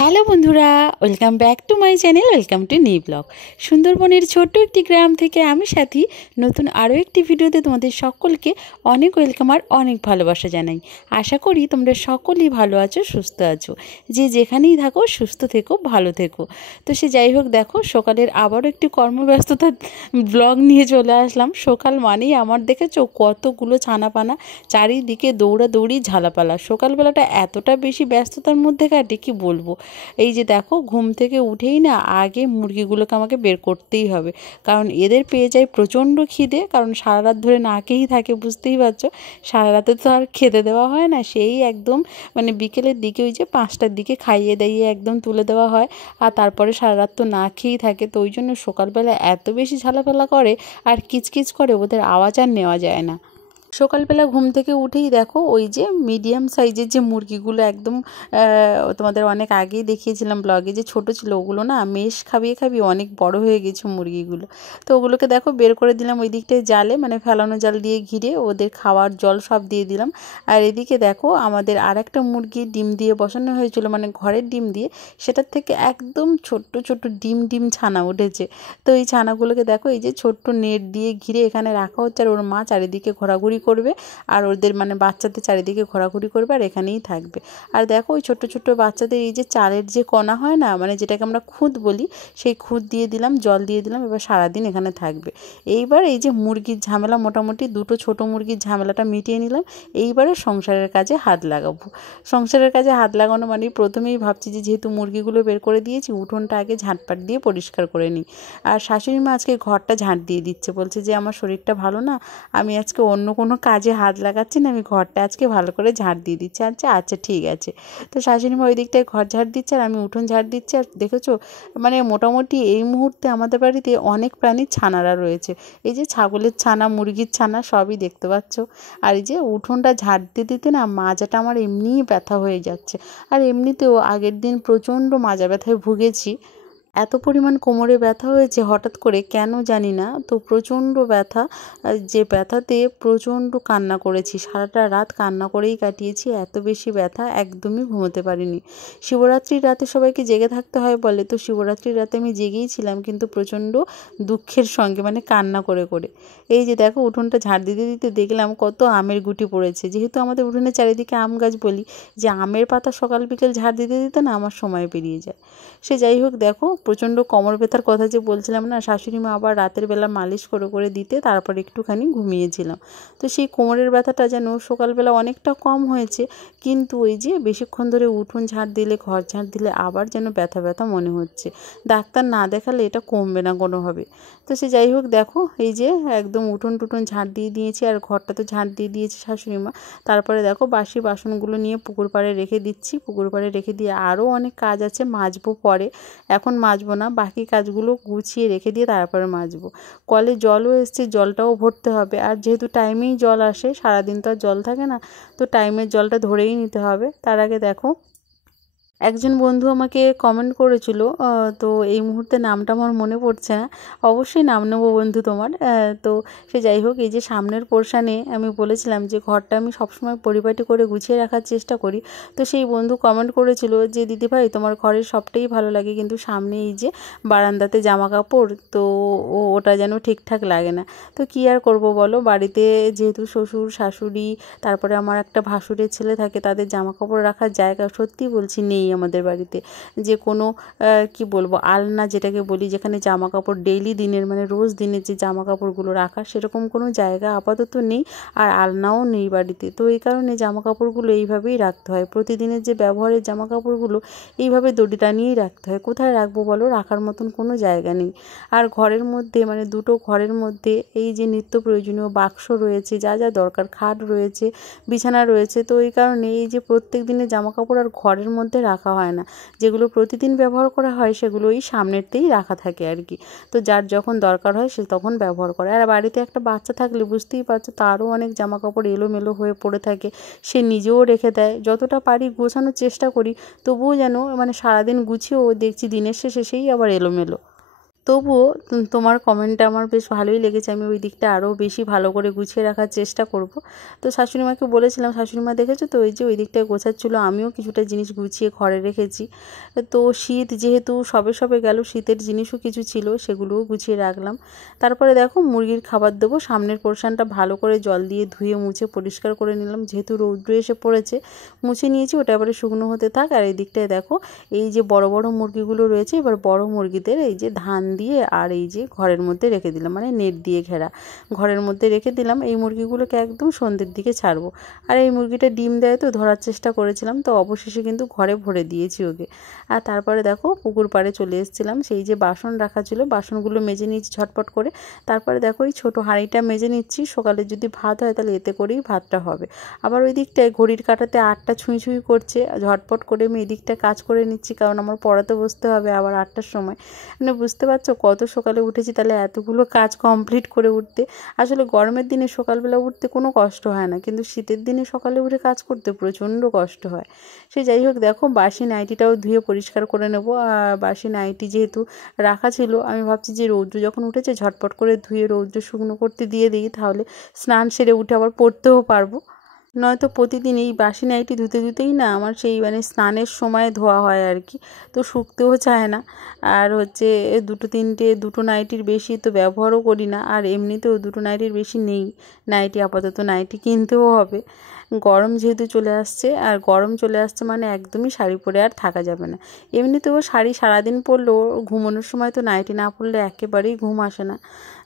Hello বন্ধুরা, welcome back to my channel, welcome to new blog. সুন্দরবনের ছোট্ট একটি গ্রাম থেকে আমি সাথী নতুন আরও একটি ভিডিওতে তোমাদের সকলকে অনেক ওয়েলকাম আর অনেক ভালোবাসা জানাই। আশা করি তোমরা সকলেই ভালো আছো, সুস্থ আছো। যে যেখানেই থাকো সুস্থ থেকো, ভালো থেকো। তো সে যাই হোক, দেখো সকালের আবারও একটি কর্মব্যস্ততার ব্লগ নিয়ে চলে আসলাম। সকাল মানেই আমার দেখেছো কতগুলো ছানাপানা, চারিদিকে দৌড়াদৌড়ি, ঝালাপালা। সকালবেলাটা এতটা বেশি ব্যস্ততার মধ্যে কাটে কি বলবো। এই যে দেখো, ঘুম থেকে উঠেই না আগে মুরগিগুলোকে আমাকে বের করতেই হবে, কারণ এদের পেয়ে যায় প্রচণ্ড খিদে। কারণ সারা রাত ধরে না খেয়েই থাকে, বুঝতেই পারছো। সারা রাতে তো আর খেতে দেওয়া হয় না, সেই একদম মানে বিকেলের দিকে ওই যে 5টার দিকে খাইয়ে দাইয়ে একদম তুলে দেওয়া হয়। আর তারপরে সারা রাত তো না খেয়েই থাকে। তো ওই জন্য সকালবেলা এত বেশি ঝালাপালা করে আর কিচকিচ করে, ওদের আওয়াজ আর নেওয়া যায় না। সকালবেলা ঘুম থেকে উঠেই দেখো ওই যে মিডিয়াম সাইজের যে মুরগিগুলো, একদম তোমাদের অনেক আগেই দেখিয়েছিলাম ব্লগে, যে ছোট ছিল ওগুলো না মেষ খাবিয়ে খাবিয়ে অনেক বড় হয়ে গেছে মুরগিগুলো। তো ওগুলোকে দেখো বের করে দিলাম ওই দিকটায় জালে, মানে ফেলানো জাল দিয়ে ঘিরে ওদের খাওয়ার জল সব দিয়ে দিলাম। আর এদিকে দেখো আমাদের আর একটা মুরগি ডিম দিয়ে বসানো হয়েছিল, মানে ঘরের ডিম দিয়ে, সেটার থেকে একদম ছোট্ট ছোট্ট ডিম ছানা উঠেছে। তো এই ছানাগুলোকে দেখো এই যে ছোট্ট নেট দিয়ে ঘিরে এখানে রাখা হচ্ছে, আর ওর মা চারিদিকে ঘোরাঘুরি করবে, আর ওদের মানে বাচ্চাদের চারিদিকে ঘোরাঘুরি করবে আর এখানেই থাকবে। আর দেখো ওই ছোট্ট ছোট্ট বাচ্চাদের এই যে চালের যে কণা হয় না, মানে যেটাকে আমরা খুদ বলি, সেই খুদ দিয়ে দিলাম, জল দিয়ে দিলাম, এবার সারাদিন এখানে থাকবে। এইবার এই যে মুরগির ঝামেলা, মোটামুটি দুটো ছোট মুরগির ঝামেলাটা মিটিয়ে নিলাম। এইবারে সংসারের কাজে হাত লাগাবো। সংসারের কাজে হাত লাগানো মানে প্রথমেই ভাবছি যে যেহেতু মুরগিগুলো বের করে দিয়েছি, উঠোনটা আগে ঝাঁটপাট দিয়ে পরিষ্কার করে নিই। আর শাশুড়ি মা আজকে ঘরটা ঝাঁট দিয়ে দিচ্ছে, বলছে যে আমার শরীরটা ভালো না, আমি আজকে অন্য কোনো কাজে হাত লাগাচ্ছি না, আমি ঘরটা আজকে ভালো করে ঝাঁট দিয়ে দিচ্ছি। আচ্ছা আচ্ছা ঠিক আছে। তো শাশুড়ি মা ওই দিকটায় ঘর ঝাড় দিচ্ছে আর আমি উঠোন ঝাড় দিচ্ছি। আর দেখেছো, মানে মোটামুটি এই মুহূর্তে আমাদের বাড়িতে অনেক প্রাণীর ছানারা রয়েছে। এই যে ছাগলের ছানা, মুরগির ছানা সবই দেখতে পাচ্ছ। আর এই যে উঠোনটা ঝাড় দিতে দিতে না মাজাটা আমার এমনিই ব্যথা হয়ে যাচ্ছে। আর এমনিতেও আগের দিন প্রচণ্ড মাজা ব্যথায় ভুগেছি। এত পরিমাণ কোমরে ব্যথা হয়েছে হঠাৎ করে, কেন জানি না। তো প্রচণ্ড ব্যথা, যে ব্যথাতে প্রচণ্ড কান্না করেছি, সারাটা রাত কান্না করেই কাটিয়েছি। এত বেশি ব্যথা, একদমই ঘুমোতে পারিনি। শিবরাত্রির রাতে সবাইকে জেগে থাকতে হয় বলে, তো শিবরাত্রির রাতে আমি জেগেই ছিলাম, কিন্তু প্রচণ্ড দুঃখের সঙ্গে, মানে কান্না করে করে। এই যে দেখো উঠোনটা ঝাড় দিতে দিতে দেখলাম কত আমের গুটি পড়েছে। যেহেতু আমাদের উঠোনের চারিদিকে আম গাছ, বলি যে আমের পাতা সকাল বিকেল ঝাড় দিতে দিতে না আমার সময় পেরিয়ে যায়। সে যাই হোক, দেখো প্রচণ্ড কোমর ব্যথার কথা যে বলছিলাম না, শাশুড়ি মা আবার রাতের বেলা মালিশ করে করে দিতে, তারপর একটুখানি ঘুমিয়েছিলাম। তো সেই কোমরের ব্যথাটা যেন সকালবেলা অনেকটা কম হয়েছে, কিন্তু ওই যে বেশিক্ষণ ধরে উঠোন ঝাড় দিলে, ঘর ঝাড় দিলে আবার যেন ব্যথা ব্যথা মনে হচ্ছে। ডাক্তার না দেখালে এটা কমবে না কোনোভাবে। তো সে যাই হোক, দেখো এই যে একদম উঠোন টুটুন ঝাড় দিয়ে দিয়েছি, আর ঘরটা তো ঝাড় দিয়ে দিয়েছি শাশুড়ি মা। তারপরে দেখো বাসি বাসনগুলো নিয়ে পুকুর পাড়ে রেখে দিচ্ছি। পুকুর পাড়ে রেখে দিয়ে আরও অনেক কাজ আছে, মাজবো পরে, এখন মাজবো না, বাকি কাজগুলো গুছিয়ে রেখে দিয়ে তারপরে মাজবো। কলে জলও এসছে, জলটাও ভরতে হবে। আর যেহেতু টাইমেই জল আসে, সারাদিন তো আর জল থাকে না, তো টাইমের জলটা ধরেই নিতে হবে। তার আগে দেখো একজন বন্ধু আমাকে কমেন্ট করেছিল, তো এই মুহূর্তে নামটা আমার মনে পড়ছে না, অবশ্যই নাম নেবো বন্ধু তোমার। তো সে যাই হোক, এই যে সামনের পোর্শানে আমি বলেছিলাম যে ঘরটা আমি সবসময় পরিপাটি করে গুছিয়ে রাখার চেষ্টা করি। তো সেই বন্ধু কমেন্ট করেছিল যে দিদিভাই তোমার ঘরের সবটাই ভালো লাগে, কিন্তু সামনে এই যে বারান্দাতে জামা কাপড়, তো ওটা যেন ঠিকঠাক লাগে না। তো কী আর করবো বলো, বাড়িতে যেহেতু শ্বশুর শাশুড়ি, তারপরে আমার একটা ভাসুরের ছেলে থাকে, তাদের জামা কাপড় রাখার জায়গা সত্যি বলছি নেই নেই আমাদের বাড়িতে, যে কোনো কি বলবো আলনা যেটাকে বলি, যেখানে জামা কাপড় ডেইলি দিনের মানে রোজ দিনের যে জামা কাপড়গুলো রাখা, সেরকম কোনো জায়গা আপাতত নেই, আর আলনাও নেই বাড়িতে। তো এই কারণে জামা কাপড়গুলো এইভাবেই রাখতে হয়, প্রতিদিনের যে ব্যবহারের জামা কাপড়গুলো এইভাবে দড়ি টানিয়েই রাখতে হয়। কোথায় রাখবো বলো, রাখার মতন কোনো জায়গা নেই। আর ঘরের মধ্যে মানে দুটো ঘরের মধ্যে এই যে নিত্য প্রয়োজনীয় বাক্স রয়েছে, যা যা দরকার, খাট রয়েছে, বিছানা রয়েছে, তো এই কারণে এই যে প্রত্যেক দিনের জামা কাপড় আর ঘরের মধ্যে রাখা হয় না, যেগুলো প্রতিদিন ব্যবহার করা হয় সেগুলো ওই সামনেরতেই রাখা থাকে আর কি। তো যার যখন দরকার হয় সে তখন ব্যবহার করে। আর বাড়িতে একটা বাচ্চা থাকলে বুঝতেই পারছো, তারও অনেক জামা কাপড় এলোমেলো হয়ে পড়ে থাকে, সে নিজেও রেখে দেয়। যতটা পারি গোছানোর চেষ্টা করি, তবুও যেন মানে সারাদিন গুছিয়েও দেখছি দিনের শেষে সেই আবার এলোমেলো। তবুও তোমার কমেন্টটা আমার বেশ ভালোই লেগেছে, আমি ওই দিকটা আরও বেশি ভালো করে গুছিয়ে রাখার চেষ্টা করব। তো শাশুড়িমাকে বলেছিলাম, শাশুড়িমা দেখেছো তো ওই যে ওই দিকটায় গোছাচ্ছিলো, আমিও কিছুটা জিনিস গুছিয়ে ঘরে রেখেছি। তো শীত যেহেতু সবে সবে গেল, শীতের জিনিসও কিছু ছিল, সেগুলোও গুছিয়ে রাখলাম। তারপরে দেখো মুরগির খাবার দেবো, সামনের পোর্শনটা ভালো করে জল দিয়ে ধুয়ে মুছে পরিষ্কার করে নিলাম, যেহেতু রৌদ্র এসে পড়েছে মুছে নিয়েছি, ওটা এবারে শুকনো হতে থাক। আর এই দিকটায় দেখো এই যে বড় বড় মুরগিগুলো রয়েছে, এবার বড় মুরগিদের এই যে ধান দিয়ে আর এই যে ঘরের মধ্যে রেখে দিলাম, মানে নেট দিয়ে ঘেরা ঘরের মধ্যে রেখে দিলাম। এই মুরগিগুলোকে একদম সন্ধ্যের দিকে ছাড়বো। আর এই মুরগিটা ডিম দেয়, তো ধরার চেষ্টা করেছিলাম, তো অবশেষে কিন্তু ঘরে ভরে দিয়েছি ওকে। আর তারপরে দেখো পুকুর পাড়ে চলে এসেছিলাম, সেই যে বাসন রাখা ছিল বাসনগুলো মেজে নিয়েছি ঝটপট করে। তারপরে দেখো এই ছোটো হাঁড়িটা মেজে নিচ্ছি, সকালে যদি ভাত হয় তাহলে এতে করেই ভাতটা হবে। আবার ওই দিকটায় ঘড়ির কাঁটাতে 8টা ছুঁই ছুঁই করছে, ঝটপট করে আমি এই দিকটা কাজ করে নিচ্ছি, কারণ আমার পড়াতে বসতে হবে আবার 8টার সময়। মানে বুঝতে পারছো কত সকালে উঠেছি, তাহলে এতগুলো কাজ কমপ্লিট করে উঠতে। আসলে গরমের দিনে সকালবেলা উঠতে কোনো কষ্ট হয় না, কিন্তু শীতের দিনে সকালে উঠে কাজ করতে প্রচণ্ড কষ্ট হয়। সে যাই হোক, দেখো বাসি নাইটিটাও ধুয়ে পরিষ্কার করে নেবো। আর বাসি নাইটি যেহেতু রাখা ছিল, আমি ভাবছি যে রৌদ্র যখন উঠেছে ঝটপট করে ধুয়ে রৌদ্র শুকনো করতে দিয়ে দিই, তাহলে স্নান সেরে উঠে আবার পরতেও পারবো। নয়তো প্রতিদিন এই বাসি নাইটি ধুতে ধুতেই না আমার সেই মানে স্নানের সময় ধোয়া হয় আর কি, তো শুকতেও চায় না। আর হচ্ছে দুটো নাইটির বেশি তো ব্যবহারও করি না, আর এমনিতেও দুটো নাইটির বেশি নেই নাইটি, আপাতত নাইটি কিনতেও হবে। গরম যেহেতু চলে আসছে, আর গরম চলে আসছে মানে একদমই শাড়ি পরে আর থাকা যাবে না। এমনিতেও শাড়ি সারাদিন পরলেও ঘুমানোর সময় তো নাইটি না পরলে একেবারেই ঘুম আসে না।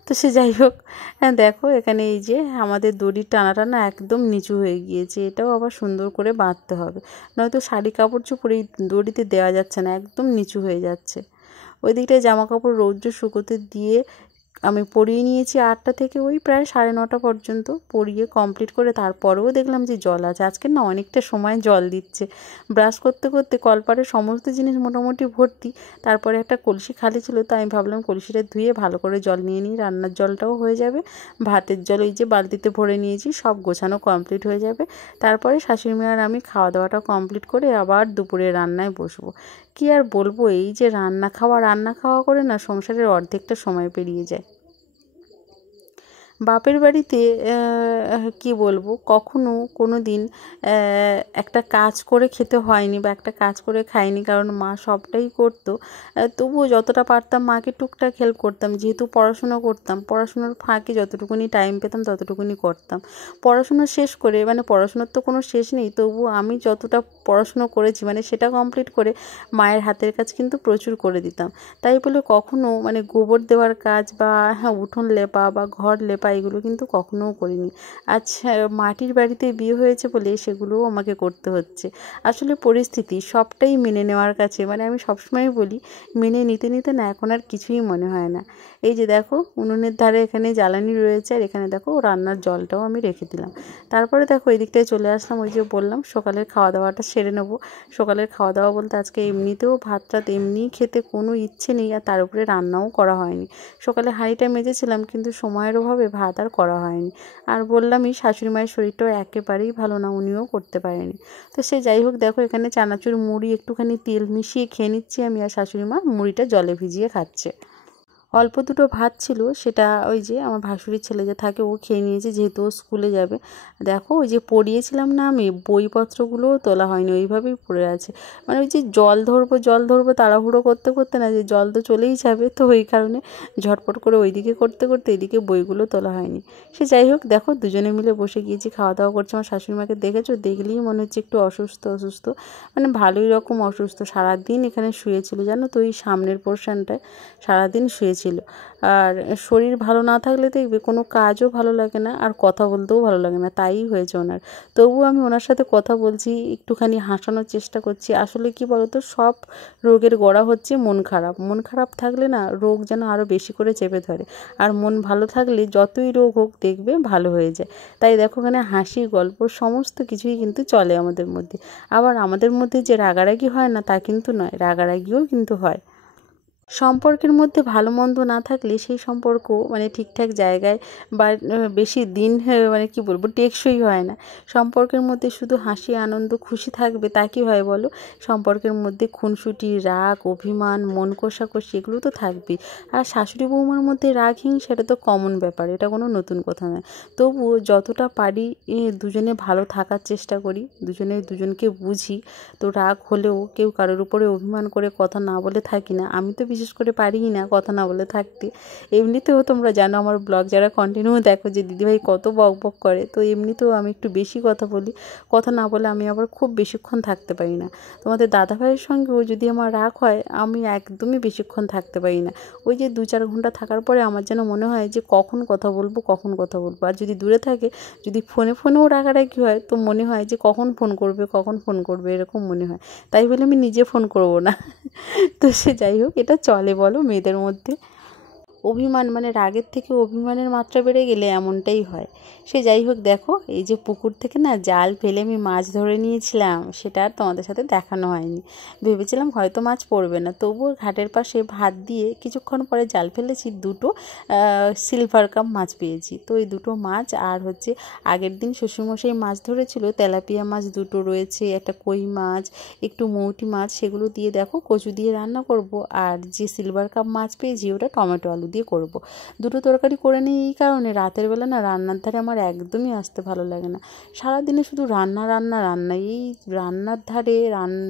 তো সে যাই হোক, হ্যাঁ দেখো এখানে এই যে আমাদের দড়ির টানাটা না একদম নিচু হয়ে গিয়েছে, এটাও আবার সুন্দর করে বাঁধতে হবে, নয়তো শাড়ি কাপড় চোপড় এই দড়িতে দেওয়া যাচ্ছে না, একদম নিচু হয়ে যাচ্ছে। ওই দিকটায় জামা কাপড় রৌদ্র শুকোতে দিয়ে আমি পরিয়ে নিয়েছি 8টা থেকে ওই প্রায় 9:30 পর্যন্ত পরিয়ে কমপ্লিট করে। তারপরেও দেখলাম যে জল আছে, আজকে না অনেকটা সময় জল দিচ্ছে। ব্রাশ করতে করতে কলপাড়ের সমস্ত জিনিস মোটামুটি ভর্তি, তারপরে একটা কলসি খালি ছিল, তো আমি ভাবলাম কলসিটা ধুয়ে ভালো করে জল নিয়ে নিই, রান্নার জলটাও হয়ে যাবে, ভাতের জল ওই যে বালতিতে ভরে নিয়েছি, সব গোছানো কমপ্লিট হয়ে যাবে। তারপরে শাশুড়ি মা আর আমি খাওয়া দাওয়াটা কমপ্লিট করে আবার দুপুরে রান্নায় বসবো। কি আর বলবো, এই যে রান্না খাওয়া করে না সংসারের অর্ধেকটা সময় পেরিয়ে যায়। বাপের বাড়িতে কি বলবো, কখনো কোনো দিন একটা কাজ করে খেতে হয়নি বা একটা কাজ করে খাইনি, কারণ মা সবটাই করতো। তবুও যতটা পারতাম মাকে টুকটাক হেল্প করতাম, যেহেতু পড়াশুনো করতাম, পড়াশুনোর ফাঁকে যতটুকুনি টাইম পেতাম ততটুকুনি করতাম। পড়াশুনো শেষ করে, মানে পড়াশুনোর তো কোনো শেষ নেই, তবুও আমি যতটা পড়াশুনো করেছি মানে সেটা কমপ্লিট করে মায়ের হাতের কাজ কিন্তু প্রচুর করে দিতাম। তাই বলে কখনো মানে গোবর দেওয়ার কাজ বা হ্যাঁ উঠোন লেপা বা ঘর লেপা এগুলো কিন্তু কখনোও করিনি। আচ্ছা, মাটির বাড়িতে বিয়ে হয়েছে বলে সেগুলোও আমাকে করতে হচ্ছে। আসলে পরিস্থিতি সবটাই মেনে নেওয়ার কাছে, মানে আমি সবসময় বলি মেনে নিতে নিতে না এখন আর কিছুই মনে হয় না। এই যে দেখো উনুনের ধারে এখানে জ্বালানি রয়েছে, আর এখানে দেখো রান্নার জলটাও আমি রেখে দিলাম। তারপরে দেখো এই দিকটায় চলে আসলাম, ওই যে বললাম সকালের খাওয়া দাওয়াটা সেরে নেবো। সকালের খাওয়া দাওয়া বলতে আজকে এমনিতেও ভাত টাত এমনিই খেতে কোনো ইচ্ছে নেই, আর তার উপরে রান্নাও করা হয়নি। সকালে হাঁড়িটা মেজেছিলাম, কিন্তু সময়ের অভাবে ভাত আর করা হয়নি। আর বললামই শাশুড়ি মায়ের শরীরটাও একেবারেই ভালো না, উনিও করতে পারেনি। তো সে যাই হোক, দেখো এখানে চানাচুর মুড়ি একটুখানি তেল মিশিয়ে খেয়ে নিচ্ছি আমি, আর শাশুড়ি মা মুড়িটা জলে ভিজিয়ে খাচ্ছে। অল্প দুটো ভাত ছিল, সেটা ওই যে আমার ভাসুরের ছেলে যে থাকে ও খেয়ে নিয়েছে, যেহেতু ও স্কুলে যাবে। দেখো ওই যে পড়িয়েছিলাম না আমি, বইপত্রগুলোও তোলা হয়নি, ওইভাবেই পড়ে আছে। মানে ওই যে জল ধরবো তাড়াহুড়ো করতে করতে না, যে জল তো চলেই যাবে, তো ওই কারণে ঝটপট করে ওইদিকে করতে করতে এদিকে বইগুলো তোলা হয়নি। সে যাই হোক, দেখো দুজনে মিলে বসে গিয়েছি, খাওয়া দাওয়া করছে। আমার শাশুড়ি মাকে দেখেছো, দেখলেই মনে হচ্ছে একটু অসুস্থ অসুস্থ, মানে ভালোই রকম অসুস্থ। সারাদিন এখানে শুয়েছিল জানো তো, ওই সামনের পোর্শনটায় সারাদিন শুয়েছিল। আর শরীর ভালো না থাকলে দেখবে কোনো কাজও ভালো লাগে না, আর কথা বলতেও ভালো লাগে না, তাই হয়েছে ওনার। তবুও আমি ওনার সাথে কথা বলছি, একটুখানি হাসানোর চেষ্টা করছি। আসলে কি বলতো, সব রোগের গোড়া হচ্ছে মন খারাপ। মন খারাপ থাকলে না রোগ যেন আরও বেশি করে চেপে ধরে, আর মন ভালো থাকলে যতই রোগ হোক দেখবে ভালো হয়ে যায়। তাই দেখো এখানে হাসি গল্প সমস্ত কিছুই কিন্তু চলে আমাদের মধ্যে। আবার আমাদের মধ্যে যে রাগারাগি হয় না তা কিন্তু নয়, রাগারাগিও কিন্তু হয়। সম্পর্কের মধ্যে ভালো মন্দ না থাকলে সেই সম্পর্ক মানে ঠিকঠাক জায়গায় বা বেশি দিন মানে কি বলবো টেকসই হয় না। সম্পর্কের মধ্যে শুধু হাসি আনন্দ খুশি থাকবে তা কি হয় বলো? সম্পর্কের মধ্যে খুনসুটি রাগ অভিমান মন কষাকষি এগুলো তো থাকবেই। আর শাশুড়ি বৌমার মধ্যে রাগ হিংসা এটা তো কমন ব্যাপার, এটা কোনো নতুন কথা নয়। তবুও যতটা পারি দুজনে ভালো থাকার চেষ্টা করি, দুজনে দুজনকে বুঝি। তো রাগ হলেও কেউ কারোর উপরে অভিমান করে কথা না বলে থাকি না। আমি তো বিশেষ করে পারিই না কথা না বলে থাকতে। এমনিতেও তোমরা জানো আমার ব্লগ যারা কন্টিনিউ দেখো যে দিদিভাই কত বক বক করে, তো এমনিতেও আমি একটু বেশি কথা বলি। কথা না বলে আমি আবার খুব বেশিক্ষণ থাকতে পারি না। তোমাদের দাদাভাইয়ের সঙ্গেও যদি আমার রাগ হয় আমি একদমই বেশিক্ষণ থাকতে পারি না। ওই যে 2-4 ঘন্টা থাকার পরে আমার যেন মনে হয় যে কখন কথা বলবো কখন কথা বলবো। আর যদি দূরে থাকে, যদি ফোনেও রাগারাগি হয়, তো মনে হয় যে কখন ফোন করবে কখন ফোন করবে এরকম মনে হয়। তাই বলে আমি নিজে ফোন করব না। তো সে যাই হোক, এটা চলে বলো মেয়েদের মধ্যে। অভিমান মানে রাগের থেকে অভিমানের মাত্রা বেড়ে গেলে এমনটাই হয়। সে যাই হোক, দেখো এই যে পুকুর থেকে না জাল ফেলে আমি মাছ ধরে নিয়েছিলাম, সেটা আর তোমাদের সাথে দেখানো হয়নি। ভেবেছিলাম হয়তো মাছ পড়বে না, তবুও ঘাটের পাশে ভাত দিয়ে কিছুক্ষণ পরে জাল ফেলেছি, দুটো সিলভার কাপ মাছ পেয়েছি। তো এই দুটো মাছ আর হচ্ছে আগের দিন শ্বশুরমশাই মাছ ধরেছিল, তেলাপিয়া মাছ দুটো রয়েছে, একটা কই মাছ, একটু মৌটি মাছ, সেগুলো দিয়ে দেখো কচু দিয়ে রান্না করব। আর যে সিলভার কাপ মাছ পেয়েছি ওটা টমেটো আলু দিয়ে করব। দুটো তরকারি করে নিই এই কারণে, রাতের বেলা না রান্নার ধারে আমার একদমই আসতে ভালো লাগে না। সারাদিনে শুধু রান্না রান্না রান্না, এই রান্নার ধারে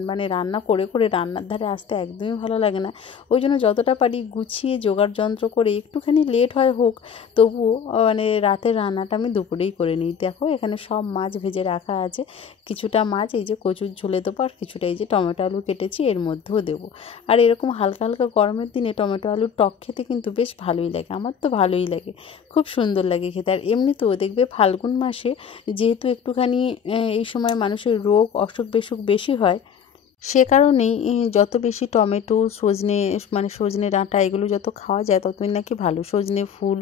মানে রান্না করে করে রান্নার ধারে আসতে একদমই ভালো লাগে না। ওই জন্য যতটা পারি গুছিয়ে জোগাড় যন্ত্র করে, একটুখানি লেট হয় হোক, তবুও মানে রাতের রান্নাটা আমি দুপুরেই করে নিই। দেখো এখানে সব মাছ ভেজে রাখা আছে, কিছুটা মাছ এই যে কচুর ঝোলে দেবো, আর কিছুটা এই যে টমেটো আলু কেটেছি এর মধ্যেও দেবো। আর এরকম হালকা হালকা গরমের দিনে টমেটো আলুর টক খেতে কিন্তু বেশ ভালোই লাগে, আমার তো ভালোই লাগে, খুব সুন্দর লাগে খেতে। আর এমনিতেও দেখবে ফাল্গুন মাসে যেহেতু একটুখানি এই সময় মানুষের রোগ অসুখ বিসুখ বেশি হয়, সে কারণেই যত বেশি টমেটো সজনে মানে সজনে ডাঁটা এগুলো যত খাওয়া যায় ততই নাকি ভালো। সজনে ফুল,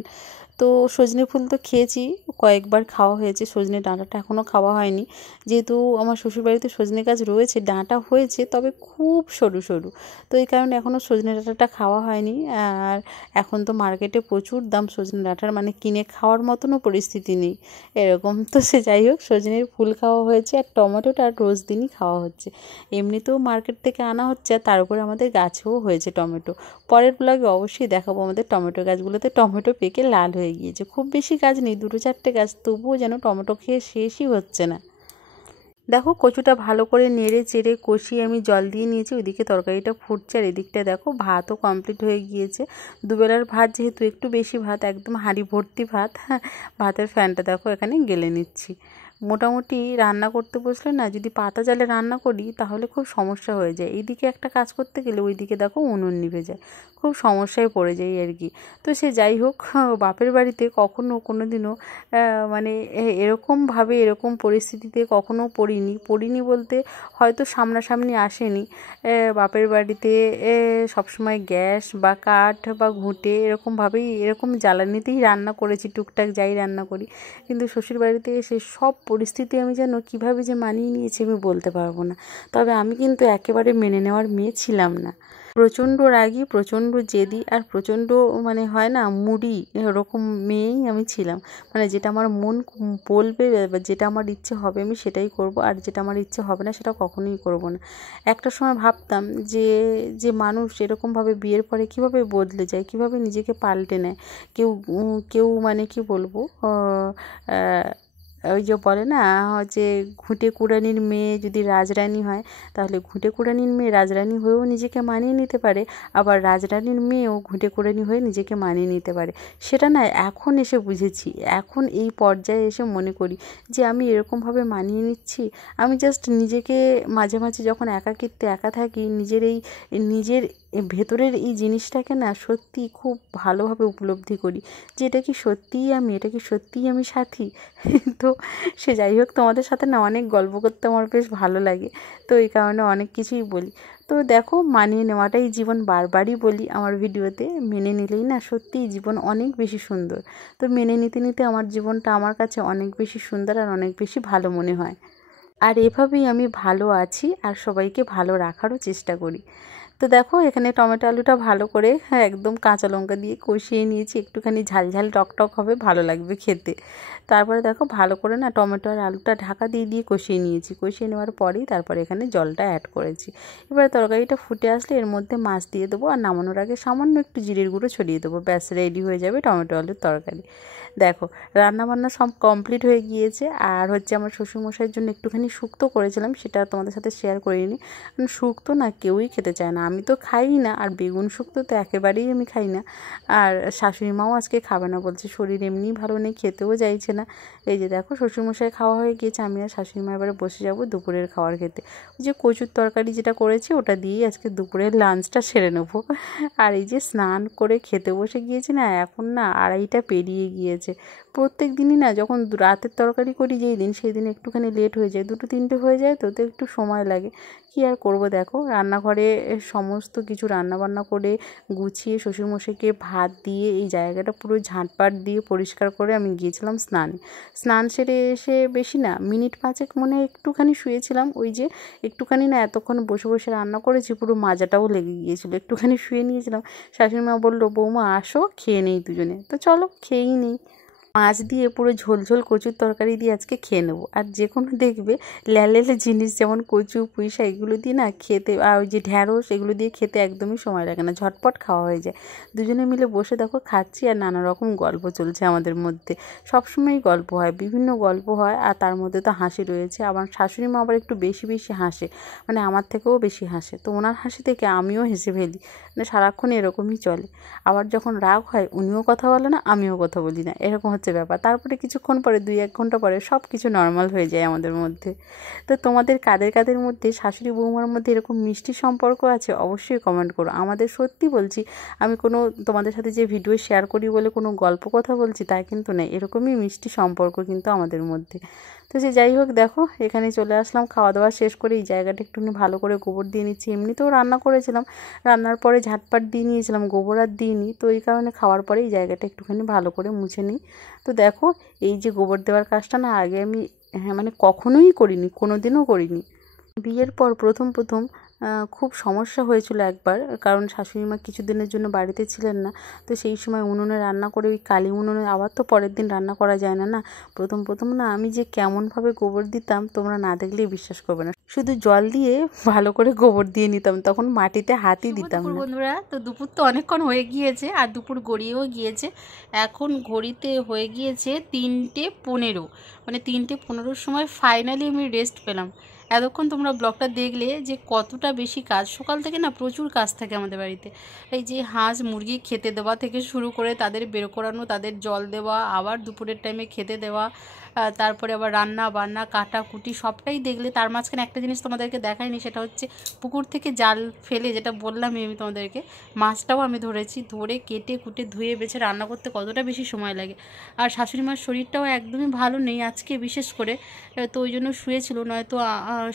তো সজনে ফুল তো খেয়েছি, কয়েকবার খাওয়া হয়েছে, সজনে ডাঁটাটা এখনও খাওয়া হয়নি। যেহেতু আমার শ্বশুরবাড়িতে সজনে গাছ রয়েছে, ডাঁটা হয়েছে তবে খুব সরু সরু, তো এই কারণে এখনও সজনে ডাঁটাটা খাওয়া হয়নি। আর এখন তো মার্কেটে প্রচুর দাম সজনে ডাঁটার, মানে কিনে খাওয়ার মতনও পরিস্থিতি নেই এরকম। তো সে যাই হোক, সজনের ফুল খাওয়া হয়েছে, আর টমেটোটা রোজ দিনই খাওয়া হচ্ছে। এমনিতেও মার্কেট থেকে আনা হচ্ছে, আর তার উপরে আমাদের গাছেও হয়েছে টমেটো। পরের ব্লগে অবশ্যই দেখাবো আমাদের টমেটো গাছগুলোতে টমেটো পেকে লাল হয়ে গিয়েছে। খুব বেশি গাছ নেই, 2-4টে গাছ, তবুও যেন টমেটো খেয়ে শেষই হচ্ছে না। দেখো কচুটা ভালো করে নেড়ে চেড়ে কষিয়ে আমি জল দিয়ে নিয়েছি, ওইদিকে তরকারিটা ফুটছে, আর এদিকটা দেখো ভাতও কমপ্লিট হয়ে গিয়েছে। দুবেলার ভাত যেহেতু একটু বেশি ভাত, একদম হাঁড়ি ভর্তি ভাত, ভাতের ফ্যানটা দেখো এখানে গেলে নিচ্ছি। মোটামুটি রান্না করতে বসলে না যদি পাতা জালে রান্না করি তাহলে খুব সমস্যা হয়ে যায়, এইদিকে একটা কাজ করতে গেলে ওইদিকে দেখো উনুন নিভে যায়, খুব সমস্যায় পড়ে যাই আর কি। তো সে যাই হোক, বাপের বাড়িতে কখনো কোনো দিনও মানে এরকমভাবে এরকম পরিস্থিতিতে কখনো পড়িনি বলতে হয়তো সামনাসামনি আসেনি। বাপের বাড়িতে সবসময় গ্যাস বা কাঠ বা ঘুঁটে এরকমভাবেই এরকম জ্বালানিতেই রান্না করেছি, টুকটাক যাই রান্না করি। কিন্তু শ্বশুরবাড়িতে এসে সব পরিস্থিতি আমি যেন কীভাবে যে মানিয়ে নিয়েছি আমি বলতে পারবো না। তবে আমি কিন্তু একেবারে মেনে নেওয়ার মেয়ে ছিলাম না। প্রচণ্ড রাগী, প্রচণ্ড জেদি আর প্রচণ্ড মানে হয় না মুডি, এরকম মেয়েই আমি ছিলাম। মানে যেটা আমার মন বলবে বা যেটা আমার ইচ্ছে হবে আমি সেটাই করব, আর যেটা আমার ইচ্ছে হবে না সেটা কখনোই করব না। একটা সময় ভাবতাম যে যে মানুষ এরকমভাবে বিয়ের পরে কীভাবে বদলে যায়, কীভাবে নিজেকে পাল্টে নেয়। কেউ কেউ মানে কি বলবো, ওই যে বলে না যে ঘুঁটে কুড়ানির মেয়ে যদি রাজরানী হয়, তাহলে ঘুঁটে কুড়ানির মেয়ে রাজরানী হয়েও নিজেকে মানিয়ে নিতে পারে, আবার রাজরানীর মেয়েও ঘুঁটে কুড়ানি হয়ে নিজেকে মানিয়ে নিতে পারে। সেটা না এখন এসে বুঝেছি, এখন এই পর্যায়ে এসে মনে করি যে আমি এরকমভাবে মানিয়ে নিচ্ছি। আমি জাস্ট নিজেকে মাঝে মাঝে যখন একাকিত্বে একা থাকি, নিজের ভেতরের এই জিনিসটাকে না সত্যি খুব ভালোভাবে উপলব্ধি করি যে এটা কি সত্যিই আমি, এটা কি সত্যিই আমি সাথী। তো সে যাই হোক, তোমাদের সাথে না অনেক গল্প করতে আমার বেশ ভালো লাগে, তো এই কারণে অনেক কিছুই বলি। তো দেখো, মানিয়ে নেওয়াটাই জীবন, বারবারই বলি আমার ভিডিওতে, মেনে নিলেই না সত্যিই জীবন অনেক বেশি সুন্দর। তো মেনে নিতে নিতে আমার জীবনটা আমার কাছে অনেক বেশি সুন্দর আর অনেক বেশি ভালো মনে হয়। আর এভাবেই আমি ভালো আছি আর সবাইকে ভালো রাখারও চেষ্টা করি। তো দেখো, এখানে টমেটো আলুটা ভালো করে একদম কাঁচা লঙ্কা দিয়ে কষিয়ে নিয়েছি, একটুখানি ঝাল টক হবে, ভালো লাগবে খেতে। তারপরে দেখো ভালো করে না টমেটো আর আলুটা ঢাকা দিয়ে কষিয়ে নিয়েছি। কষিয়ে নেওয়ার পরেই তারপরে এখানে জলটা অ্যাড করেছি। এবারে তরকারিটা ফুটে আসলে এর মধ্যে মাছ দিয়ে দেবো, আর নামানোর আগে সামান্য একটু জিরের গুঁড়ো ছড়িয়ে দেবো, ব্যাস রেডি হয়ে যাবে টমেটো আলুর তরকারি। দেখো, রান্নাবান্না সব কমপ্লিট হয়ে গিয়েছে। আর হচ্ছে আমার শ্বশুরমশাইয়ের জন্য একটুখানি শুক্তো করেছিলাম, সেটা তোমাদের সাথে শেয়ার করিনি, কারণ শুক্তো না কেউই খেতে চায় না, আমি তো খাই না, আর বেগুন শুক্তো তো একেবারেই আমি খাই না। আর শাশুড়ি মাও আজকে খাবে না, বলছে শরীর এমনিই ভালো নেই, খেতেও চাইছে না। এই যে দেখো, শ্বশুরমশাই খাওয়া হয়ে গিয়েছে, আমি আর শাশুড়ি মা এবারে বসে যাবো দুপুরের খাবার খেতে। ওই যে কচুর তরকারি যেটা করেছি ওটা দিয়েই আজকে দুপুরের লাঞ্চটা সেরে নেবো। আর এই যে স্নান করে খেতে বসে গিয়েছি না, এখন না 2:30টা পেরিয়ে গিয়েছে। প্রত্যেক দিনই না যখন রাতের তরকারি করি যেই দিন, সেই দিন একটুখানি লেট হয়ে যায়, 2-3টে হয়ে যায়, তো একটু সময় লাগে। কী আর করবো, দেখো রান্নাঘরে সমস্ত কিছু রান্নাবান্না করে গুছিয়ে শ্বশুরমশাইকে ভাত দিয়ে এই জায়গাটা পুরো ঝাঁটপাট দিয়ে পরিষ্কার করে আমি গিয়েছিলাম স্নান সেরে এসে বেশি না মিনিট 5 মনে একটুখানি শুয়েছিলাম। ওই যে একটুখানি না এতক্ষণ বসে বসে রান্না করেছি, পুরো মাজাটাও লেগে গিয়েছিলো, একটুখানি শুয়ে নিয়েছিলাম। শাশুড়ি মা বললো, বৌমা আসো খেয়ে নেই দুজনে, তো চলো খেয়েই নেই। মাছ দিয়ে পুরো ঝোল কচুর তরকারি দিয়ে আজকে খেয়ে নেবো। আর যে কোনো দেখবে ল্যালেলে জিনিস যেমন কচু পুঁইশা এগুলো দিয়ে না খেতে, আর ওই যে ঢ্যাঁড়স এগুলো দিয়ে খেতে একদমই সময় লাগে না, ঝটপট খাওয়া হয়ে যায়। দুজনে মিলে বসে দেখো খাচ্ছি, আর নানা রকম গল্প চলছে আমাদের মধ্যে। সবসময়ই গল্প হয়, বিভিন্ন গল্প হয়, আর তার মধ্যে তো হাসি রয়েছে। আমার শাশুড়ি মা আবার একটু বেশি হাসে, মানে আমার থেকেও বেশি হাসে, তো ওনার হাসি থেকে আমিও হেসে ফেলি, মানে সারাক্ষণ এরকমই চলে। আবার যখন রাগ হয় উনিও কথা বলে না, আমিও কথা বলি না, এরকম হচ্ছে ব্যাপার। তারপরে কিছুক্ষণ পরে 2-1 ঘন্টা পরে সব কিছু নর্মাল হয়ে যায় আমাদের মধ্যে। তো তোমাদের কাদের মধ্যে শাশুড়ি বৌমার মধ্যে এরকম মিষ্টি সম্পর্ক আছে অবশ্যই কমেন্ট করো। আমাদের সত্যি বলছি, আমি কোনো তোমাদের সাথে যে ভিডিও শেয়ার করি বলে কোনো গল্প কথা বলছি তা কিন্তু নয়, এরকমই মিষ্টি সম্পর্ক কিন্তু আমাদের মধ্যে। তো সে যাই হোক, দেখো এখানে চলে আসলাম খাওয়া দাওয়া শেষ করে, এই জায়গাটা একটুখানি ভালো করে গোবর দিয়ে নিচ্ছি। এমনিতেও রান্না করেছিলাম, রান্নার পরে ঝাটপাট দিয়ে নিয়েছিলাম, গোবর আর দিইনি, তো এই কারণে খাওয়ার পরে এই জায়গাটা একটুখানি ভালো করে মুছে নিই। তো দেখো, এই যে গোবর দেওয়ার কাজটা না আগে আমি মানে কখনোই করিনি, কোনো দিনও করিনি। বিয়ের পর প্রথম খুব সমস্যা হয়েছিল একবার, কারণ শাশুড়ি মা কিছুদিনের জন্য বাড়িতে ছিলেন না, তো সেই সময় উনুনে রান্না করে, ওই কালি উনুনে আবার তো পরের দিন রান্না করা যায় না না। প্রথম না আমি যে কেমনভাবে গোবর দিতাম তোমরা না দেখলেই বিশ্বাস করবে না, শুধু জল দিয়ে ভালো করে গোবর দিয়ে নিতাম, তখন মাটিতে হাতই দিতাম না। বন্ধুরা, তো দুপুর তো অনেকক্ষণ হয়ে গিয়েছে, আর দুপুর গড়িয়েও গিয়েছে। এখন ঘড়িতে হয়ে গিয়েছে 3:15, মানে 3:15 সময় ফাইনালি আমি রেস্ট পেলাম। এতক্ষণ তোমরা ব্লগটা দেখলে যে কতটা বেশি কাজ, সকাল থেকে না প্রচুর কাজ থাকে আমাদের বাড়িতে। এই যে হাঁস মুরগি খেতে দেওয়া থেকে শুরু করে তাদের বের করানো, তাদের জল দেওয়া, আবার দুপুরের টাইমে খেতে দেওয়া, তারপরে আবার রান্না বান্না কাটাকুটি সবটাই দেখলে। তার মাঝখানে একটা জিনিস তোমাদেরকে দেখাইনি, সেটা হচ্ছে পুকুর থেকে জাল ফেলে, যেটা বললামই আমি তোমাদেরকে, মাছটাও আমি ধরেছি, ধরে কেটে কুটে ধুয়ে বেছে রান্না করতে কতটা বেশি সময় লাগে। আর শাশুড়ি মার শরীরটাও একদমই ভালো নেই আজকে বিশেষ করে, তো ওই জন্য শুয়েছিল, নয়তো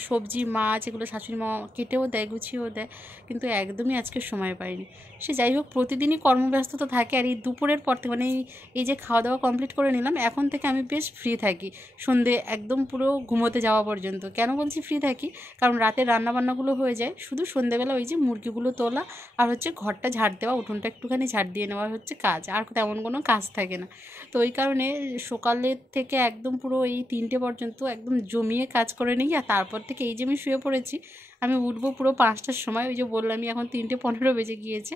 সবজি মাছ এগুলো শাশুড়ি মা কেটেও দেয়, গুছিয়েও দেয়, কিন্তু একদমই আজকে সময় পাইনি। সে যাই হোক, প্রতিদিনই কর্মব্যস্ততা থাকে, আর এই দুপুরের পর থেকে মানে এই যে খাওয়া দাওয়া কমপ্লিট করে নিলাম, এখন থেকে আমি বেশ ফ্রি থাকি। থাকি সন্ধে একদম পুরো ঘুমোতে যাওয়া পর্যন্ত। কেন বলছি ফ্রি থাকি, কারণ রাতের রান্নাবান্নাগুলো হয়ে যায়, শুধু সন্ধেবেলা ওই যে মুরগিগুলো তোলা আর হচ্ছে ঘরটা ঝাড় দেওয়া, উঠোনটা একটুখানি ঝাড় দিয়ে নেওয়া হচ্ছে কাজ, আর তেমন কোনো কাজ থাকে না। তো ওই কারণে সকালের থেকে একদম পুরো এই 3টে পর্যন্ত একদম জমিয়ে কাজ করে নিই। আর তারপর থেকে এই যে আমি শুয়ে পড়েছি, আমি উঠবো পুরো 5টার সময়। ওই যে বললামই এখন 3:15 বেজে গিয়েছে,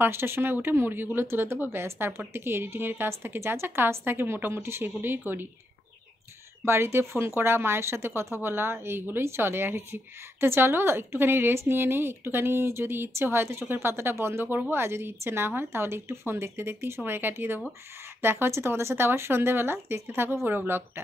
5টার সময় উঠে মুরগিগুলো তুলে দেবো, ব্যাস। তারপর থেকে এডিটিংয়ের কাজ থাকে, যা যা কাজ থাকে মোটামুটি সেগুলোই করি। বাড়িতে ফোন করা, মায়ের সাথে কথা বলা, এইগুলোই চলে আর কি। তো চলো একটুখানি রেস্ট নিয়ে নিই, একটুখানি যদি ইচ্ছে হয় তো চোখের পাতাটা বন্ধ করব, আর যদি ইচ্ছে না হয় তাহলে একটু ফোন দেখতে দেখতেই সময় কাটিয়ে দেবো। দেখা হচ্ছে তোমাদের সাথে আবার সন্ধেবেলা, দেখতে থাকো পুরো ব্লগটা।